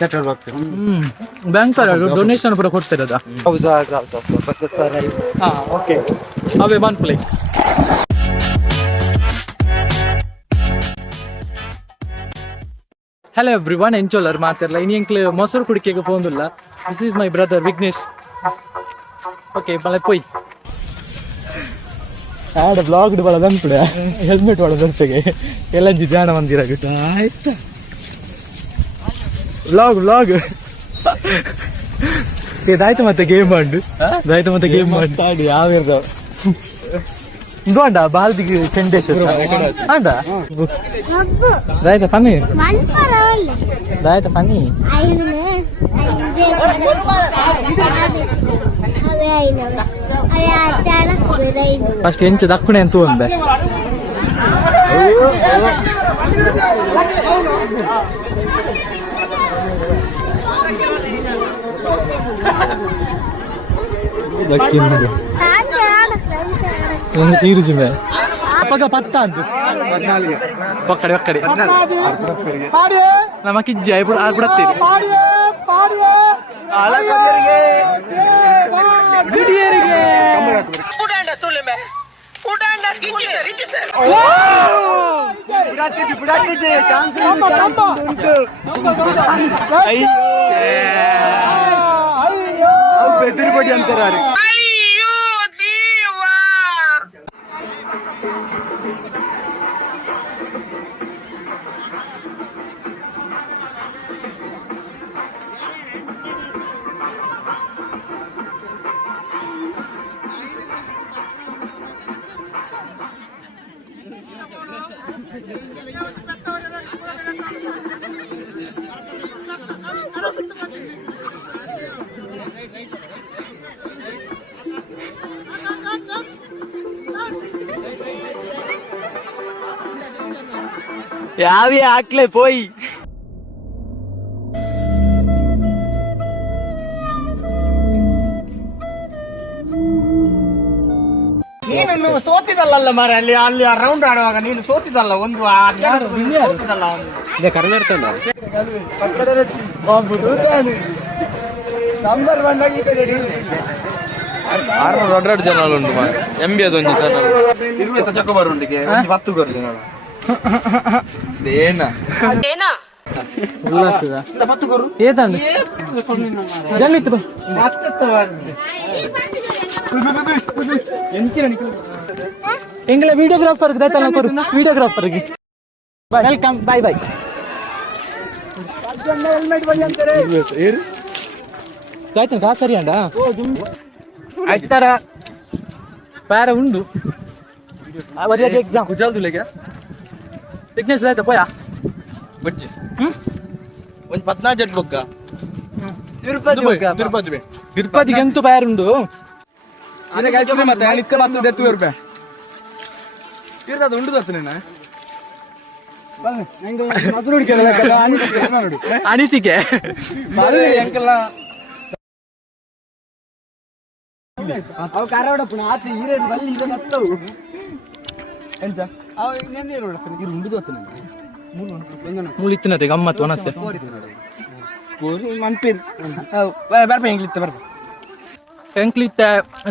Petrol ಹೋಗ್ತದೆ. Bank donation ಪೂರ ಕೊಡ್ತಿರೋದ? ಹೌದು. ಓಕೆ, ಅವೇ ಒನ್ ಪ್ಲೇಟ್. ಹಲೋ ಎವ್ರಿವನ್, ಎಂಚೋಲರ್ ಮಾತಾಡಲ್ಲ ಇನಿ ಎಂಕ್ಲು ಮೊಸರು ಕುಡಿಕೆಗೆ ಪೋಂದಿಲ್ಲ. This is my brother Vignesh. Okay ಬಲ ಪೋಯ್ ಆಡ ಬ್ಲಾಗ್ಡ್ ಬಲ ಬಂದ್ಬಿಡ ಹೆಲ್ಮೆಟ್ ಒಳ ಬರ್ತೆಗೆ ಎಲ್ಲಂಜಿ ಧ್ಯಾನ ಮಂದಿರಾಗಿತ್ತು. ಆಯ್ತಾ ಬ್ಲಾಗ್ ಇದಾಯ್ತು ಮತ್ತೆ ಗೇಮ್ ಮಾಡಿ ಯಾವ್ಯಾವ ಇಂಗೋಂಡ ಬಾಲ್ದಿಗೆ ಚೆಂಡೇಶ್ವರ ಅಂಡ ದಾಯ್ತ ಫನಿ ಫಸ್ಟ್ ಎಂಚ ದಕ್ಕುಣೆ ಅಂತ ಒಂದೆ తీరుజుమే అప్పగా పత్తా అంత ఒక్కడే నమ్మకిజ్జ ఇప్పుడు ఆడుతుంది ಬೆದರಿಪಡಿ ಅಂತಾರೆ. ಯಾವೇ ಹಾಕ್ಲೆ ಪೋಯಿ ನೀನು ಸೋತಿದಲ್ಲ ಮಾರ ಅಲ್ಲಿ ರೌಂಡ್ ಆಡುವಾಗ ನೀನು ಸೋತಿದಲ್ಲ ಒಂದು ಕರ್ನ ಇರ್ತಲ್ಲ ನಂಬರ್ 1 ಆಗಿ ಆರು ಜನ ಉಂಟು ಎಂಬಿ ಅದೊಂದು ಇರುವೆ ಚಕೋಬಾರ್ ಉಂಟಿಗೆ 10 ಕೊರ್ಲಿ ನೋಡು ಏನ ಉಲ್ಲಾಸದ 10 ಕೊರು ಏತಂಡ ಜಲ್ಲಿತ್ತು ಬಾ ಎಂಗಲ ವಿಡಿಯೋಗ್ರಾಫರ್ ದೈತಲ್ಲ ಕೊರು ವಿಡಿಯೋಗ್ರಾಫರ್ ಗೆ ವೆಲ್ಕಮ್ ಬೈ ಹೆಲ್ಮೆಟ್ ಬೈ ಅಂತಾರೆ ಏರು ದೈತ ಕಾ ಸರಿ ಅಂಡ ಐತರ ಪಾರ ಉಂಡು ಅವರಿಗೆ ಎಕ್ಸಾಮ್ ಕುಜಾಲ್ದುಲೆಗೆ ವಿಘ್ನೇಶ್ ಆಯ್ತಾ ಪೋಯಾ ಬಚ್ಚಿ ಒಂದು 14 ಜಟ್ ಬೊಕ್ಕ ತಿರುಪತಿಗೆ ಎಂತೂ ಬಾರುಂಡು ಮತ್ತೆ ನಿತ್ಯ ಮತ್ತು ₹10 ಉಂಡು ತರ್ತೇನೆ ಅನಿಸಿಕೆ ಅಂಕಲ್ಲ ಮೂಳಿತ್ತಿನತೆ ಗಮ್ಮತ್ತು ಅನಸ್ತೆ ಎಂಕ್ಲಿತ್ತ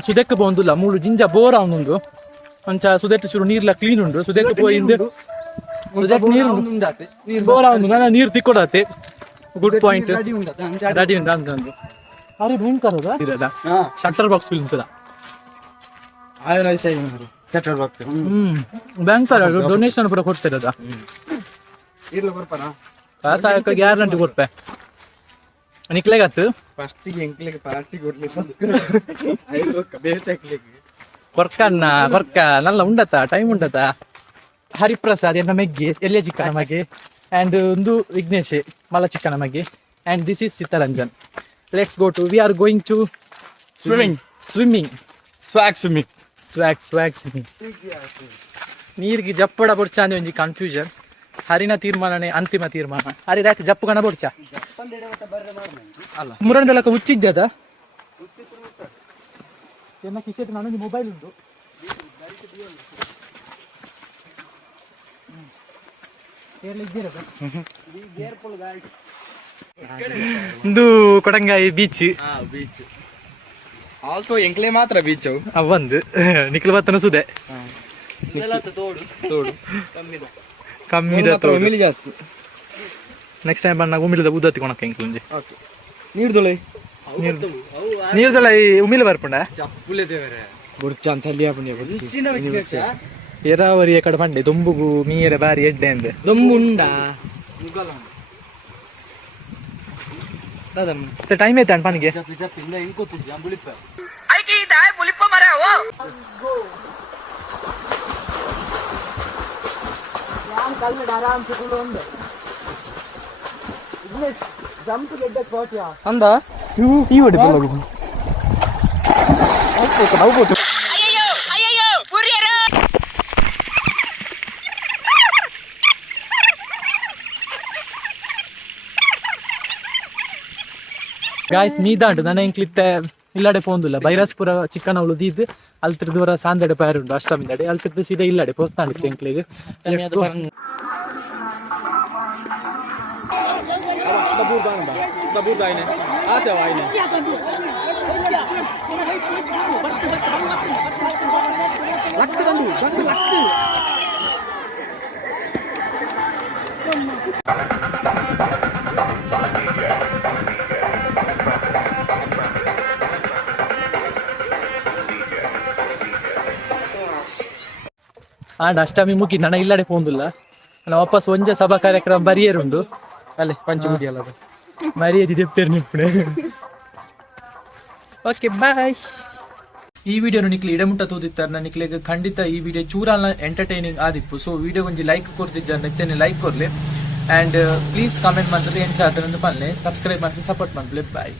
ಸುದೆಕ್ಕ ಪೋಂದುಲ್ಲ ಮೂಳು ಜಿಂಜ ಬೋರ್ ಅವನುಂಡು ಅಂಚ ಸುದೆಟ್ಟು ಚೂರು ನೀರ್ಲ ಕ್ಲೀನ್ ಉಂಡು ಸುದೆಕ್ಕ ಪೋಯಿಂದು ಸುದೆಟ್ಟು ನೀರು ಬೋರ್ ಅವನು ನೀರು ತಿಕ್ಕೊಡತ್ತೆ ಗುಡ್ ಪಾಯಿಂಟ್ ರೆಡಿ ಉಂಡು ಅಂತಂದು ಅರೆ ಭಯಂಕರದ ಇರದ ಶಟರ್ ಬಾಕ್ಸ್ ಫಿಲ್ಮ್ಸ್ ಅದ ಶಟರ್ ಬಾಕ್ಸ್ ಬ್ಯಾಂಕ್ ಡೊನೇಷನ್ ಪೂರ ಕೊಡ್ತಿರದ ಕಾಸಾಯಕ ಗ್ಯಾರಂಟಿ ಕೊಡ್ಪೆ ನಿಕ್ಲೆಗತ್ತು ಫಸ್ಟಿಗೆ ಎಂಕ್ಲೆಗೆ ಪಾರ್ಟಿ ಕೊಡ್ಲಿ ಕೊರ್ಕನ್ನ ಕೊರ್ಕ ನಲ್ಲ ಉಂಡತ ಟೈಮ್ ಉಂಡತ ಹರಿಪ್ರಸಾದ್ ಎನ್ನ ಮೆಗ್ಗೆ ಎಲೆ ಚಿಕ್ಕನ ಮಗೆ ಆ್ಯಂಡ್ ಒಂದು ವಿಘ್ನೇಶ್ ಮಲ ಚಿಕ್ಕನ ಮಗೆ and this is Chittaranjan. Let's go to we are going to swimming swimming ನೀರಿಗೆ ಜಪ್ಪಡ ಬೊಡ್ಚ ಅಂದ್ರೆ ಒಂಜಿ ಕನ್ಫ್ಯೂಷನ್. ಹರಿನ ತೀರ್ಮಾನನೇ ಅಂತಿಮ ತೀರ್ಮಾನ. ಹರಿದಾಯ್ತು ಜಪ್ಪು ಕಣ ಬೊಡ್ಚ ಮುರಣದಲ್ಲಕ ಹುಚ್ಚಿಜ್ಜದ ಎನ್ನ ಕಿಸೆಟ್ ನಾನೊಂದು ಮೊಬೈಲ್ ಉಂಟು ಇಂದು ಕೊಡಂಗಾಯಿ ಬೀಚ್ ಬೀಚ್ ಆಲ್ಸೋ ಎಂಕ್ಲೆ ಮಾತ್ರ ಬೀಚ್ ಅವು ಅವಂದು ನಿಖಿಲ್ ಬತ್ತನ ಸುದೆ ತೋಡು ಕಮ್ಮಿದ ಉಮಿಲಿ ಜಾಸ್ತಿ. ನೆಕ್ಸ್ಟ್ ಟೈಮ್ ಬಂದಾಗ ಉಮಿಲದ ಉದ್ದತಿ ಕೊಣಕ ಇಂಕ್ಲಂಜೆ ನೀರ್ದೊಳೆ ನೀರ್ದಲ್ಲ ಉಮಿಲ ಬರ್ಪುಂಡ ಬುರ್ಚಾನ್ ಚಲ್ಲಿಯ ಪುಣ್ಯ ಎರಾವರಿ ಕಡೆ ಪಂಡೆ ದೊಂಬುಗು ಮೀಯರ ಬಾರಿ ಎಡ್ಡೆ ಅಂದೆ ದೊಂಬುಂಡ ಟೈಮ್ ಐತೆ ಅನ್ಪನಿಗೆ ಅಂದ ಈ ಹೊಡಿ ಗಾಯ್ಸ್ ಮೀದಾಂಡು ನನ್ನ ಇಂಕ್ಲಿತ್ತೆ ಇಲ್ಲಡೆ ಪೋಂದುಲ್ಲ ಬೈರಾಸ್ಪುರ ಚಿಕ್ಕನ ಅವಳು ದೀದ್ ಅಲ್ತಿರ್ದವರ ಸಾಂದಡೆ ಪಾರುಂಡು ಅಷ್ಟಮಿದಡೆ ಅಲ್ತಿರ್ದು ಸೀದಾ ಇಲ್ಲಡೆ ಪೋಸ್ತಾಂಡಿತ್ತು ಇಂಕ್ಲಿಗೆ ಆಂಡ ಅಷ್ಟಮಿ ಮುಗಿ ನನ್ನ ಇಲ್ಲಡೆ ಪೋಂದುಲ್ಲ ನಾನು ವಾಪಸ್ ಒಂಜ ಸಭಾ ಕಾರ್ಯಕ್ರಮ ಬರಿಯೇರುಂಡು ಅಲ್ಲೇ ಪಂಚಮುಖಿ ಅಲ್ಲ ಮರ್ಯಾದೆ ತೆಪ್ತೇರು ನಿಂಪುಣೆ ಓಕೆ ಬಾಯ್. ಈ ವಿಡಿಯೋನು ನಿಕ್ಲಿ ಇಡಮುಟ್ಟ ತೂದಿತ್ತಾರ ನಿಕ್ಲಿಗೆ ಖಂಡಿತ ಈ ವಿಡಿಯೋ ಚೂರಲ್ಲ ಎಂಟರ್ಟೈನಿಂಗ್ ಆದಿಪ್ಪು. ಸೊ ವಿಡಿಯೋ ಒಂಜಿ ಲೈಕ್ ಕೊರ್ತಿದ್ದ ನೆತ್ತೇನೆ ಲೈಕ್ ಕೊರ್ಲಿ ಆ್ಯಂಡ್ ಪ್ಲೀಸ್ ಕಾಮೆಂಟ್ ಮಾಡ್ತದೆ ಎಂಚಾದ್ರೆ ಪನ್ಲೆ ಸಬ್ಸ್ಕ್ರೈಬ್ ಮಾಡ್ತೀನಿ ಸಪೋರ್ಟ್ ಮಾಡ್ಲಿ ಬಾಯ್.